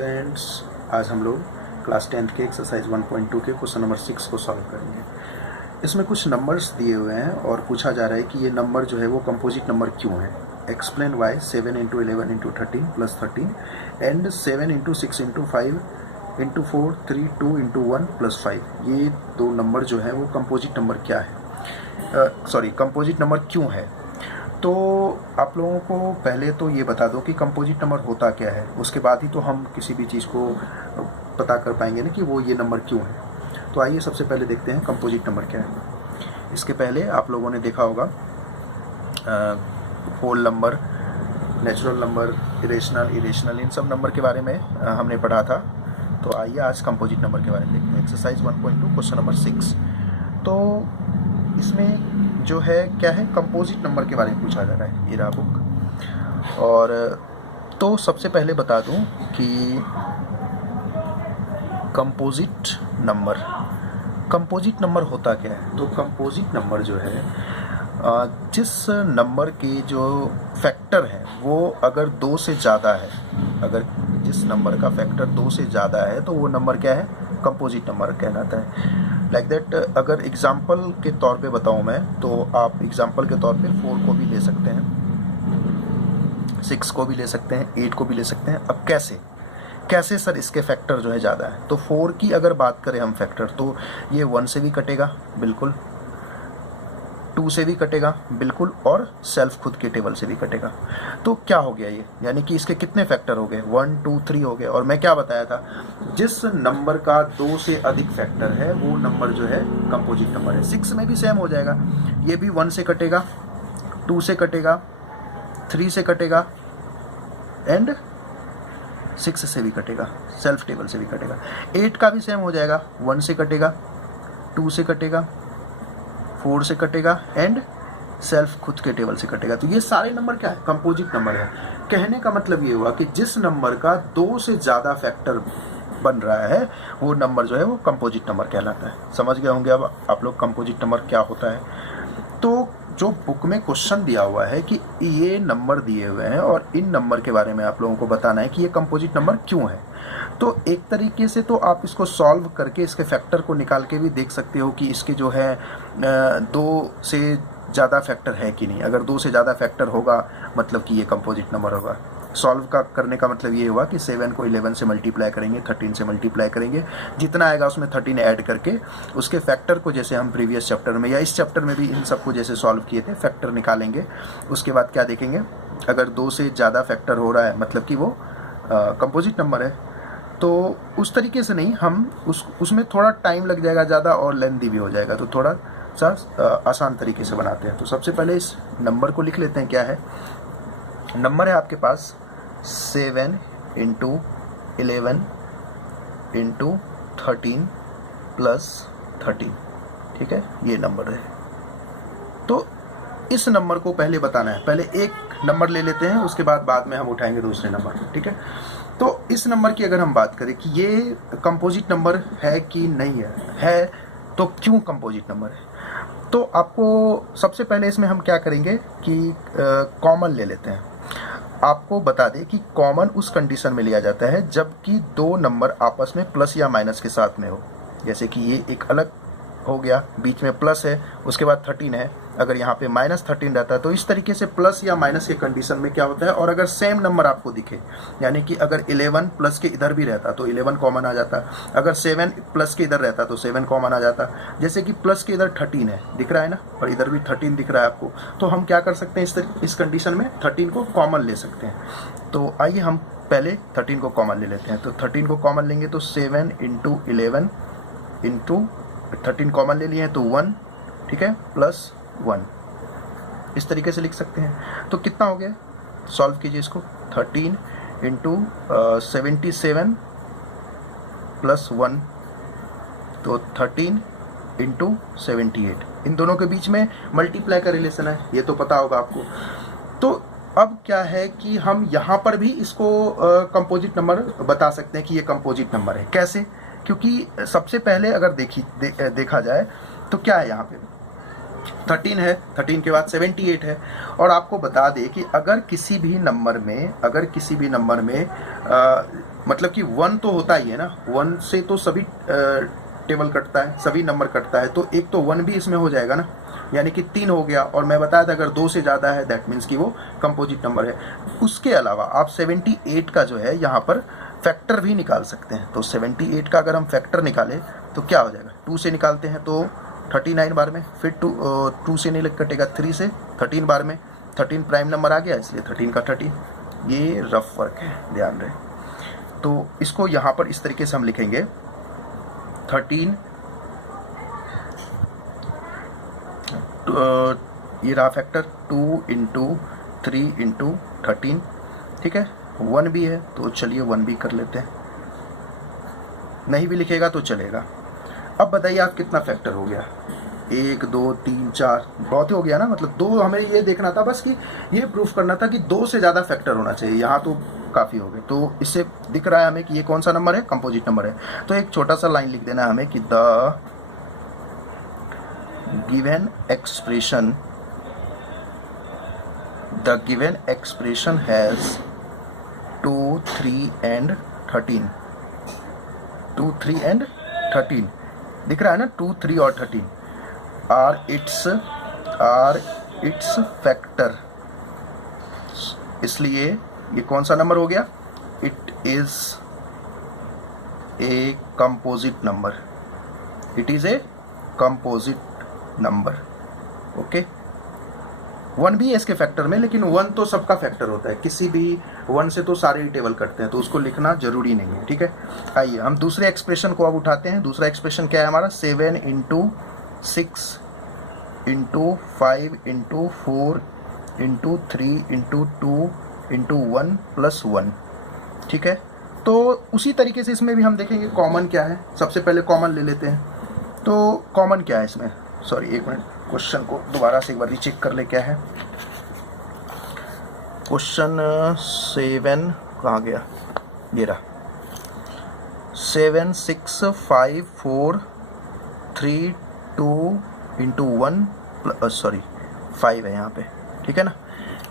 Students, आज हम लोग क्लास 10th के एक्सरसाइज 1.2 के क्वेश्चन नंबर 6 को सॉल्व करेंगे। इसमें कुछ नंबर्स दिए हुए हैं और पूछा जा रहा है कि ये नंबर जो है वो कंपोजिट नंबर क्यों है। Explain why 7 × 11 × 13 + 13 and 7 × 6 × 5 × 4 3 2 × 1 + 5। ये दो नंबर जो है वो कंपोजिट नंबर क्या है, कंपोजिट नंबर क्यों है। तो आप लोगों को पहले तो ये बता दो कि कंपोजिट नंबर होता क्या है, उसके बाद ही तो हम किसी भी चीज़ को पता कर पाएंगे ना कि वो ये नंबर क्यों है। तो आइए सबसे पहले देखते हैं कंपोजिट नंबर क्या है। इसके पहले आप लोगों ने देखा होगा whole number, natural number, irrational इन सब नंबर के बारे में हमने पढ़ा था। तो आइए आज कंपोजिट नंबर के बारे में देखते हैं। Exercise 1.2 question number 6। तो इसमें जो है क्या है, कंपोजिट नंबर के बारे में पूछा जा रहा है। ये रहा बुक। और तो सबसे पहले बता दूं कि कंपोजिट नंबर होता क्या है। तो कंपोजिट नंबर जो है जिस नंबर के जो फैक्टर है वो अगर 2 से ज़्यादा है, अगर जिस नंबर का फैक्टर 2 से ज़्यादा है तो वो नंबर क्या है, कंपोजिट नंबर कहलाता है। लाइक दैट, अगर एग्जाम्पल के तौर पे बताऊं मैं, तो आप एग्जाम्पल के तौर पे 4 को भी ले सकते हैं, 6 को भी ले सकते हैं, 8 को भी ले सकते हैं। अब कैसे सर इसके फैक्टर जो है ज़्यादा है। तो 4 की अगर बात करें हम फैक्टर, तो ये 1 से भी कटेगा बिल्कुल, 2 से भी कटेगा बिल्कुल, और सेल्फ खुद के टेबल से भी कटेगा। तो क्या हो गया ये, यानी कि इसके कितने फैक्टर हो गए, 1 2 3 हो गए। और मैं क्या बताया था, जिस नंबर का 2 से अधिक फैक्टर है वो नंबर जो है कंपोजिट नंबर है। 6 में भी सेम हो जाएगा, ये भी 1 से कटेगा, 2 से कटेगा, 3 से कटेगा एंड 6 से भी कटेगा, सेल्फ टेबल से भी कटेगा। 8 का भी सेम हो जाएगा, 1 से कटेगा, 2 से कटेगा, 4 से कटेगा एंड सेल्फ खुद के टेबल से कटेगा। तो ये सारे नंबर क्या है, कंपोजिट नंबर है। कहने का मतलब ये हुआ कि जिस नंबर का 2 से ज़्यादा फैक्टर बन रहा है वो नंबर जो है वो कंपोजिट नंबर कहलाता है। समझ गए होंगे अब आप लोग कंपोजिट नंबर क्या होता है। तो जो बुक में क्वेश्चन दिया हुआ है कि ये नंबर दिए हुए हैं और इन नंबर के बारे में आप लोगों को बताना है कि ये कंपोजिट नंबर क्यों है। तो एक तरीके से तो आप इसको सॉल्व करके इसके फैक्टर को निकाल के भी देख सकते हो कि इसके जो है 2 से ज़्यादा फैक्टर है कि नहीं। अगर 2 से ज़्यादा फैक्टर होगा मतलब कि ये कंपोजिट नंबर होगा। सॉल्व करने का मतलब ये हुआ कि 7 को 11 से मल्टीप्लाई करेंगे, 13 से मल्टीप्लाई करेंगे, जितना आएगा उसमें 13 ऐड करके उसके फैक्टर को, जैसे हम प्रीवियस चैप्टर में या इस चैप्टर में भी इन सबको जैसे सॉल्व किए थे, फैक्टर निकालेंगे। उसके बाद क्या देखेंगे, अगर 2 से ज़्यादा फैक्टर हो रहा है मतलब कि वो कंपोजिट नंबर है। तो उस तरीके से नहीं, हम उसमें थोड़ा टाइम लग जाएगा ज़्यादा और लेंथी भी हो जाएगा, तो थोड़ा सा आसान तरीके से बनाते हैं। तो सबसे पहले इस नंबर को लिख लेते हैं। क्या है नंबर, है आपके पास 7 × 11 × 13 + 13, ठीक है, ये नंबर है। तो इस नंबर को पहले बताना है। पहले एक नंबर ले लेते हैं, उसके बाद में हम उठाएंगे दूसरे नंबर, ठीक है। तो इस नंबर की अगर हम बात करें कि ये कंपोजिट नंबर है कि नहीं है तो क्यों कंपोजिट नंबर है। तो आपको सबसे पहले इसमें हम क्या करेंगे कि कॉमन ले लेते हैं। आपको बता दें कि कॉमन उस कंडीशन में लिया जाता है जबकि 2 नंबर आपस में प्लस या माइनस के साथ में हो। जैसे कि ये एक अलग हो गया, बीच में प्लस है, उसके बाद 13 है, अगर यहाँ पे -13 रहता है तो इस तरीके से प्लस या माइनस के कंडीशन में क्या होता है। और अगर सेम नंबर आपको दिखे, यानी कि अगर 11 प्लस के इधर भी रहता तो 11 कॉमन आ जाता, अगर 7 प्लस के इधर रहता तो 7 कॉमन आ जाता। जैसे कि प्लस के इधर 13 है दिख रहा है ना, और इधर भी 13 दिख रहा है आपको, तो हम क्या कर सकते हैं, इस कंडीशन में 13 को कॉमन ले सकते हैं। तो आइए हम पहले 13 को कॉमन ले लेते हैं। तो 13 को कॉमन लेंगे तो 7 × 11 × 13 कॉमन ले लिए हैं तो 1, ठीक है, +1, इस तरीके से लिख सकते हैं। तो कितना हो गया, सॉल्व कीजिए इसको। 13 × 77 + 1, तो 13 × 78। इन दोनों के बीच में मल्टीप्लाई का रिलेशन है, ये तो पता होगा आपको। तो अब क्या है कि हम यहाँ पर भी इसको कंपोजिट नंबर बता सकते हैं कि ये कंपोजिट नंबर है। कैसे, क्योंकि सबसे पहले अगर देखा जाए तो क्या है, यहाँ पे 13 है, 13 के बाद 78 है। और आपको बता दें कि अगर किसी भी नंबर में मतलब कि 1 तो होता ही है ना, 1 से तो सभी टेबल कटता है, सभी नंबर कटता है, तो एक तो 1 भी इसमें हो जाएगा ना, यानी कि 3 हो गया। और मैं बताया था अगर 2 से ज़्यादा है दैट मीन्स कि वो कंपोजिट नंबर है। उसके अलावा आप 78 का जो है यहाँ पर फैक्टर भी निकाल सकते हैं। तो 78 का अगर हम फैक्टर निकालें तो क्या हो जाएगा, 2 से निकालते हैं तो 39 बार में, फिर 2 से नहीं कटेगा, 3 से 13 बार में, 13 प्राइम नंबर आ गया इसलिए 13 का 13। ये रफ वर्क है, ध्यान रहे। तो इसको यहाँ पर इस तरीके से हम लिखेंगे 13 ये रहा फैक्टर 2 इंटू 3 इंटू 13, ठीक है। 1 भी है तो चलिए 1 भी कर लेते हैं, नहीं भी लिखेगा तो चलेगा। अब बताइए आप कितना फैक्टर हो गया, 1 2 3 4, बहुत ही हो गया ना। मतलब 2 हमें ये देखना था बस कि ये प्रूफ करना था कि 2 से ज़्यादा फैक्टर होना चाहिए, यहाँ तो काफ़ी हो गए। तो इससे दिख रहा है हमें कि ये कौन सा नंबर है, कंपोजिट नंबर है। तो एक छोटा सा लाइन लिख देना है हमें कि the given expression has 2 3 and 13, 2 3 and 13 दिख रहा है ना, 2 3 और 13 आर इट्स फैक्टर। इसलिए ये कौन सा नंबर हो गया, it is a composite number, it is a composite number. Okay, 1 भी है इसके फैक्टर में, लेकिन 1 तो सबका फैक्टर होता है, किसी भी 1 से तो सारे ही टेबल करते हैं, तो उसको लिखना जरूरी नहीं है, ठीक है। आइए हम दूसरे एक्सप्रेशन को अब उठाते हैं। दूसरा एक्सप्रेशन क्या है हमारा, 7 into 6 into 5 into 4 into 3 into 2 into 1 plus 1, ठीक है। तो उसी तरीके से इसमें भी हम देखेंगे कॉमन क्या है। सबसे पहले कॉमन ले लेते हैं, तो कॉमन क्या है इसमें, सॉरी एक मिनट, क्वेश्चन को दोबारा से एक बार रीचेक कर ले क्या है। क्वेश्चन 7 कहाँ गया, ये रहा, 7 6 5 4 3 2 इंटू 1 सॉरी 5 है यहाँ पे, ठीक है ना।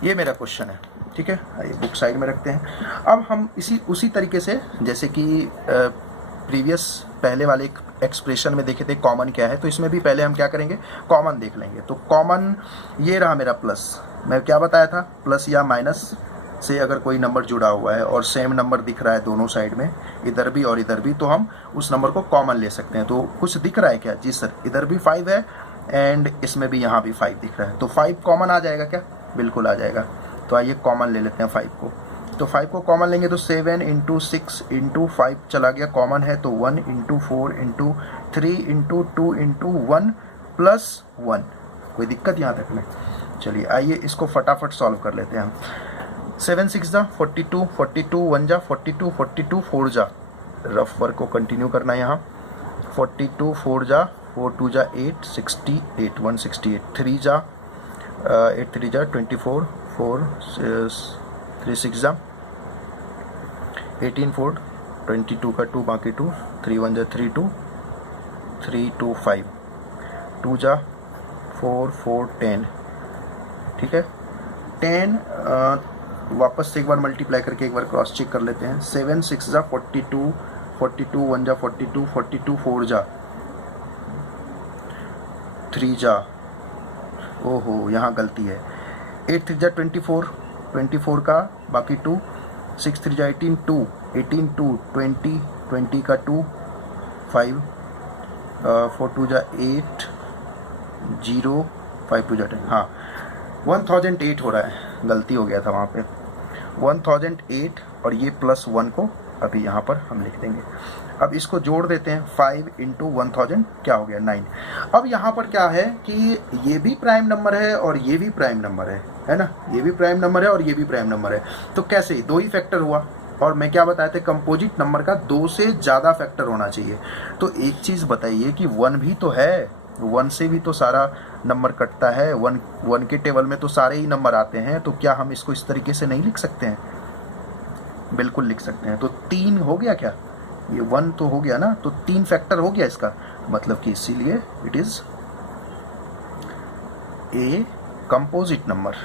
ये मेरा क्वेश्चन है, ठीक है। आइए बुक साइड में रखते हैं। अब हम उसी तरीके से जैसे कि प्रीवियस पहले वाले एक्सप्रेशन में देखे थे कॉमन क्या है, तो इसमें भी पहले हम क्या करेंगे, कॉमन देख लेंगे। तो कॉमन ये रहा मेरा प्लस, मैं क्या बताया था, प्लस या माइनस से अगर कोई नंबर जुड़ा हुआ है और सेम नंबर दिख रहा है दोनों साइड में, इधर भी और इधर भी, तो हम उस नंबर को कॉमन ले सकते हैं। तो कुछ दिख रहा है क्या, जी सर इधर भी 5 है एंड इसमें भी यहाँ भी 5 दिख रहा है, तो 5 कॉमन आ जाएगा क्या, बिल्कुल आ जाएगा। तो आइए कॉमन ले लेते हैं 5 को। तो 5 को कॉमन लेंगे तो 7 इंटू 6 इंटू 5 चला गया, कॉमन है तो 1 into 4 into 3 into 2 into 1 plus 1, कोई दिक्कत यहाँ तक में। चलिए आइए इसको फटाफट सॉल्व कर लेते हैं हम। 7 6 जा 42, 42 1 जा 42, 42 4 जा, रफ वर्क को कंटिन्यू करना है यहाँ। 42 4 जा 4 2 जा 8 68 168, 3 जा 8 3 जा 24 4 3 6 जा 18 4 22 का 2 बाकी 2 3 1 जा 3 2 3 2 5 2 जा 4 4 10, ठीक है। 10 वापस से एक बार मल्टीप्लाई करके एक बार क्रॉस चेक कर लेते हैं। 7 6 जा 42, 42 1 जा 42, 42 4 जा 3 जा, ओहो यहाँ गलती है, 8 3 जा 24, 24 का बाकी 2, 6 3 जा 18 2, 18 2 20, 20 का 2 5, 4 2 जा 8 0 5 2 जा 10, हाँ 1008 हो रहा है, गलती हो गया था वहाँ पे 1008, और ये प्लस 1 को अभी यहाँ पर हम लिख देंगे। अब इसको जोड़ देते हैं, 5 इंटू 1000 क्या हो गया 9। अब यहाँ पर क्या है कि ये भी प्राइम नंबर है और ये भी प्राइम नंबर है ना, ये भी प्राइम नंबर है और ये भी प्राइम नंबर है, तो कैसे 2 ही फैक्टर हुआ। और मैं क्या बताया था, कंपोजिट नंबर का 2 से ज़्यादा फैक्टर होना चाहिए। तो एक चीज़ बताइए कि 1 भी तो है, 1 से भी तो सारा नंबर कटता है, 1 के टेबल में तो सारे ही नंबर आते हैं, तो क्या हम इसको इस तरीके से नहीं लिख सकते हैं, बिल्कुल लिख सकते हैं। तो 3 हो गया क्या, ये 1 तो हो गया ना, तो 3 फैक्टर हो गया इसका, मतलब कि इसीलिए it is a composite number.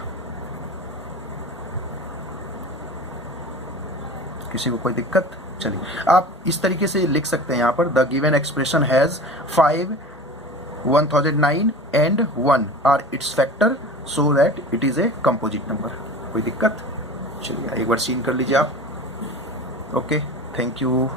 किसी को कोई दिक्कत, चलिए आप इस तरीके से लिख सकते हैं यहाँ पर, the given expression has 5, 1009 and 1 are its factor so that it is a composite number. कोई दिक्कत? चलिए एक बार सीन कर लीजिए आप। Okay, thank you.